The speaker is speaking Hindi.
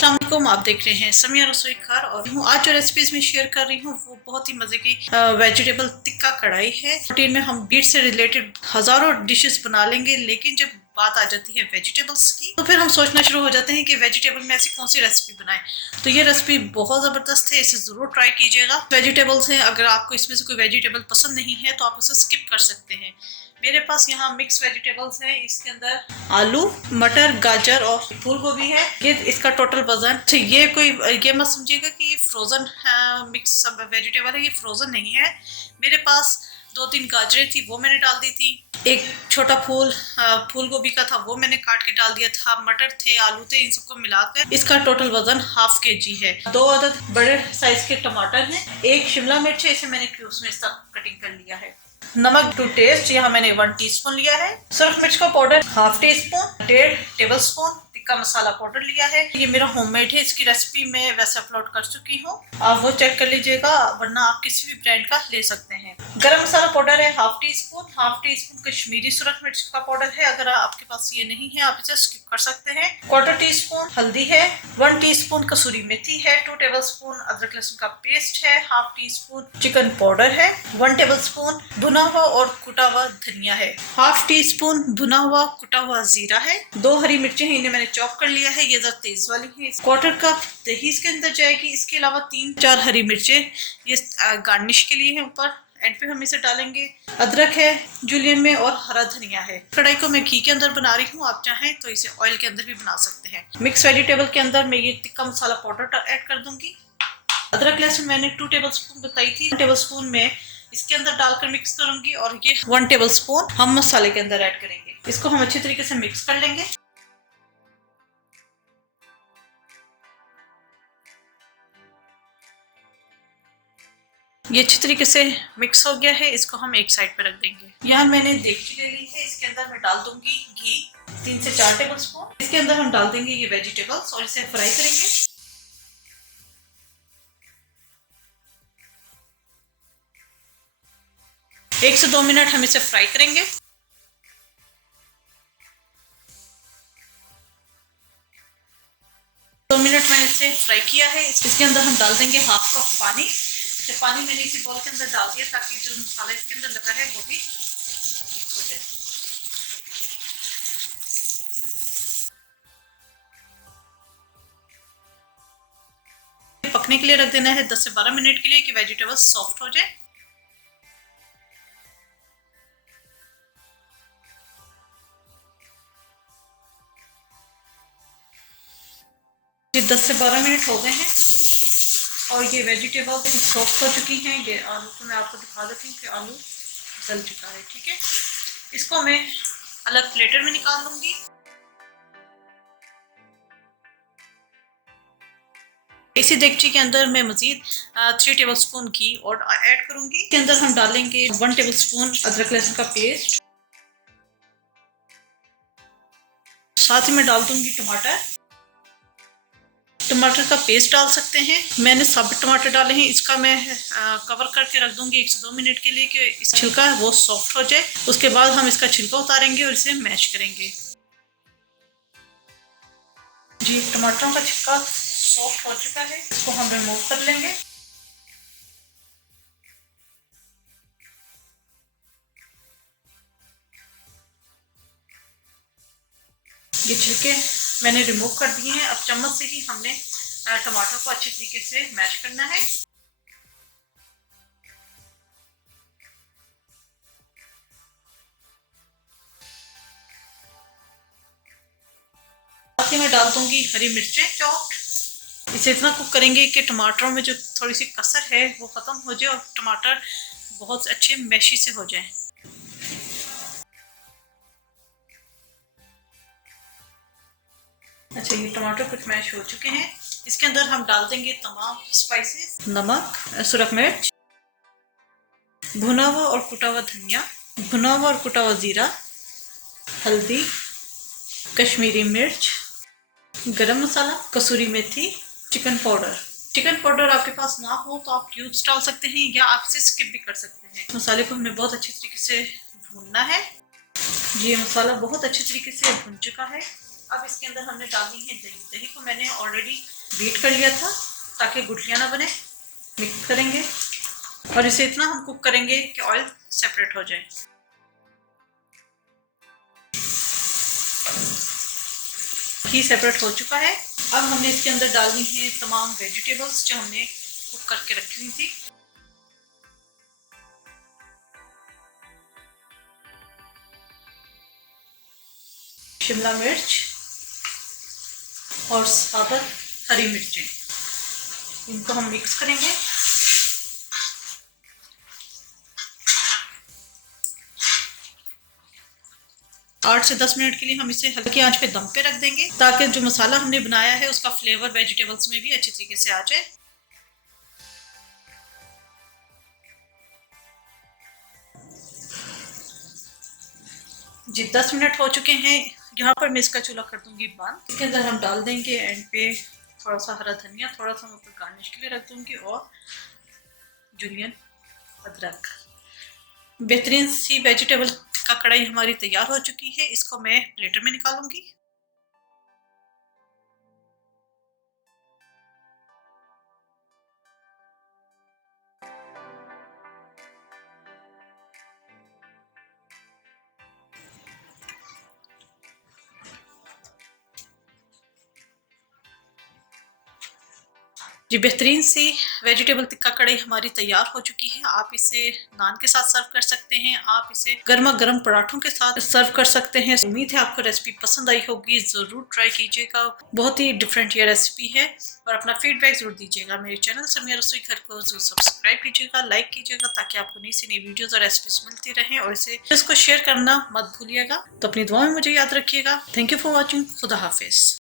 अस्सलाम वालेकुम, आप देख रहे हैं समिया रसोई घर। और आज जो रेसिपीज में शेयर कर रही हूँ वो बहुत ही मजे की वेजिटेबल टिक्का कढ़ाई है। रूटीन में हम बीट से रिलेटेड हजारों डिशेस बना लेंगे, लेकिन जब बात आ जाती है वेजिटेबल्स की तो फिर हम सोचना शुरू हो जाते हैं कि वेजिटेबल में ऐसी कौन सी रेसिपी बनाएं। तो ये रेसिपी बहुत ज़बरदस्त है, इसे ज़रूर ट्राई कीजिएगा। वेजिटेबल्स हैं, अगर आपको इसमें से कोई वेजिटेबल पसंद नहीं है तो आप उसे स्किप कर सकते हैं। मेरे पास यहाँ मिक्स वेजिटेबल्स हैं, इसके अंदर आलू, मटर, गाजर और फूल गोभी है। ये इसका टोटल वजन। अच्छा, ये मत समझिएगा कि ये फ्रोजन मिक्स वेजिटेबल है, ये फ्रोजन नहीं है। मेरे पास 2-3 गाजरें थी, वो मैंने डाल दी थी। एक छोटा फूल गोभी का था, वो मैंने काट के डाल दिया था। मटर थे, आलू थे, इन सबको मिलाकर इसका टोटल वजन 1/2 kg है। 2 अदद बड़े साइज के टमाटर हैं, एक शिमला मिर्च है, इसे मैंने क्यूब्स में इसका कटिंग कर लिया है। नमक टू टेस्ट, यहाँ मैंने 1 टीस्पून लिया है। सुरख मिर्च का powder 1/2 teaspoon, 1.5 tablespoon tikka masala powder लिया है। ये मेरा होममेड है, इसकी रेसिपी मैं वैसे अपलोड कर चुकी हूँ, आप वो चेक कर लीजिएगा, वरना आप किसी भी ब्रांड का ले सकते हैं। गरम मसाला पाउडर है 1/2 टीस्पून, 1/2 टीस्पून कश्मीरी सुरख मिर्च का पाउडर है, अगर आपके पास ये नहीं है आप इसे स्किप कर सकते हैं। 1/4 टीस्पून हल्दी है, 1 टीस्पून कसूरी मेथी है, 2 टेबलस्पून अदरक लहसुन का पेस्ट है, 1/2 टीस्पून चिकन पाउडर है, 1 टेबलस्पून भुना हुआ और कुटा हुआ धनिया है, 1/2 टीस्पून भुना हुआ कुटा हुआ जीरा है, 2 हरी मिर्चें हैं, इन्हें मैंने चॉप कर लिया है, ये ज़रा तेज वाली है। 1/4 कप दही इसके अंदर जाएगी। इसके अलावा 3-4 हरी मिर्चें, ये गार्निश के लिए है। ऊपर एंड पे हम इसे डालेंगे। अदरक है जूलियन में और हरा धनिया है। कढ़ाई को मैं घी के अंदर बना रही हूँ, आप चाहें तो इसे ऑयल के अंदर भी बना सकते हैं। मिक्स वेजिटेबल के अंदर मैं ये टिक्का मसाला पाउडर ऐड कर दूंगी। अदरक लहसुन मैंने 2 टेबलस्पून बताई थी, 1 टेबलस्पून में इसके अंदर डालकर मिक्स करूंगी और ये 1 टेबलस्पून हम मसाले के अंदर ऐड करेंगे। इसको हम अच्छी तरीके से मिक्स कर लेंगे। ये अच्छी तरीके से मिक्स हो गया है, इसको हम एक साइड पे रख देंगे। यहाँ मैंने देगची ले ली है, इसके अंदर मैं डाल दूंगी घी 3 से 4 टेबलस्पून। इसके अंदर हम डाल देंगे ये वेजिटेबल्स और इसे फ्राई करेंगे। 1 से 2 मिनट हम इसे फ्राई करेंगे। दो मिनट मैंने इसे फ्राई किया है। इसके अंदर हम डाल देंगे 1/2 कप पानी। पानी मैंने इसी बॉल के अंदर डाल दिया ताकि जो मसाला इसके अंदर लगा है वो भी मिक्स हो जाए। पकने के लिए रख देना है 10 से 12 मिनट के लिए कि वेजिटेबल सॉफ्ट हो जाए। ये 10 से 12 मिनट हो गए हैं और ये वेजिटेबल सॉफ्ट हो चुकी हैं। ये आलू को मैं आपको दिखा देती हूँ कि आलू गल चुका है। ठीक है, इसको मैं अलग प्लेटर में निकाल लूंगी। इसी देगची के अंदर मैं मजीद 3 टेबलस्पून घी और ऐड करूंगी। इसके अंदर हम डालेंगे 1 टेबलस्पून अदरक लहसुन का पेस्ट, साथ ही मैं डाल दूंगी टमाटर का पेस्ट डाल सकते हैं। मैंने साबुत टमाटर डाले हैं, इसका मैं कवर करके रख दूंगी 1 से 2 मिनट के लिए कि इस छिलका है वो सॉफ्ट हो जाए। उसके बाद हम इसका छिलका उतारेंगे और इसे मैश करेंगे। जी, टमाटरों का छिलका सॉफ्ट हो चुका है, इसको हम रिमूव कर लेंगे। ये छिलके मैंने रिमूव कर दिए हैं। अब चम्मच से ही हमने टमाटर को अच्छी तरीके से मैश करना है। साथ ही मैं डाल दूंगी हरी मिर्चें चॉप्ड। इसे इतना कुक करेंगे कि टमाटरों में जो थोड़ी सी कसर है वो खत्म हो जाए और टमाटर बहुत अच्छे मैशी से हो जाए। अच्छा, ये टमाटर कुछ मैश हो चुके हैं। इसके अंदर हम डाल देंगे तमाम स्पाइसेस, नमक, सुरख मिर्च, भुना हुआ और कुटा हुआ धनिया, भुना हुआ और कुटा हुआ जीरा, हल्दी, कश्मीरी मिर्च, गरम मसाला, कसूरी मेथी, चिकन पाउडर। चिकन पाउडर आपके पास ना हो तो आप क्यूब्स डाल सकते हैं या आप इसे स्किप भी कर सकते हैं। मसाले को हमें बहुत अच्छी तरीके से भूनना है। ये मसाला बहुत अच्छी तरीके से भुन चुका है। अब इसके अंदर हमने डालनी है दही। दही को मैंने ऑलरेडी बीट कर लिया था ताकि गुठलियाँ ना बने। मिक्स करेंगे और इसे इतना हम कुक करेंगे कि ऑयल सेपरेट हो जाए। घी सेपरेट हो चुका है। अब हमने इसके अंदर डालनी है तमाम वेजिटेबल्स जो हमने कुक करके रखी हुई थी। शिमला मिर्च और साबुत हरी मिर्चें, इनको हम मिक्स करेंगे। आठ से 10 मिनट के लिए हम इसे हल्की आंच पे दम पे रख देंगे ताकि जो मसाला हमने बनाया है उसका फ्लेवर वेजिटेबल्स में भी अच्छी तरीके से आ जाए। जी 10 मिनट हो चुके हैं। यहाँ पर मैं इसका चूल्हा कर दूंगी बंद। इसके अंदर हम डाल देंगे एंड पे थोड़ा सा हरा धनिया, थोड़ा सा मैं ऊपर गार्निश के लिए रख दूंगी, और जुलियन अदरक। बेहतरीन सी वेजिटेबल टिक्का कढ़ाई हमारी तैयार हो चुकी है। इसको मैं प्लेटर में निकालूंगी। जी बेहतरीन सी वेजिटेबल टिक्का कढ़ाई हमारी तैयार हो चुकी है। आप इसे नान के साथ सर्व कर सकते हैं, आप इसे गर्मा गर्म पराठों के साथ सर्व कर सकते हैं। उम्मीद है आपको रेसिपी पसंद आई होगी, ज़रूर ट्राई कीजिएगा। बहुत ही डिफरेंट ये रेसिपी है और अपना फीडबैक जरूर दीजिएगा। मेरे चैनल समिया रसोई घर को जरूर सब्सक्राइब कीजिएगा, लाइक कीजिएगा ताकि आपको नई से नई वीडियोज़ और रेसिपीज मिलती रहें, और इसको शेयर करना मत भूलिएगा। तो अपनी दुआ में मुझे याद रखिएगा। Thank you for watching. खुदा हाफिज।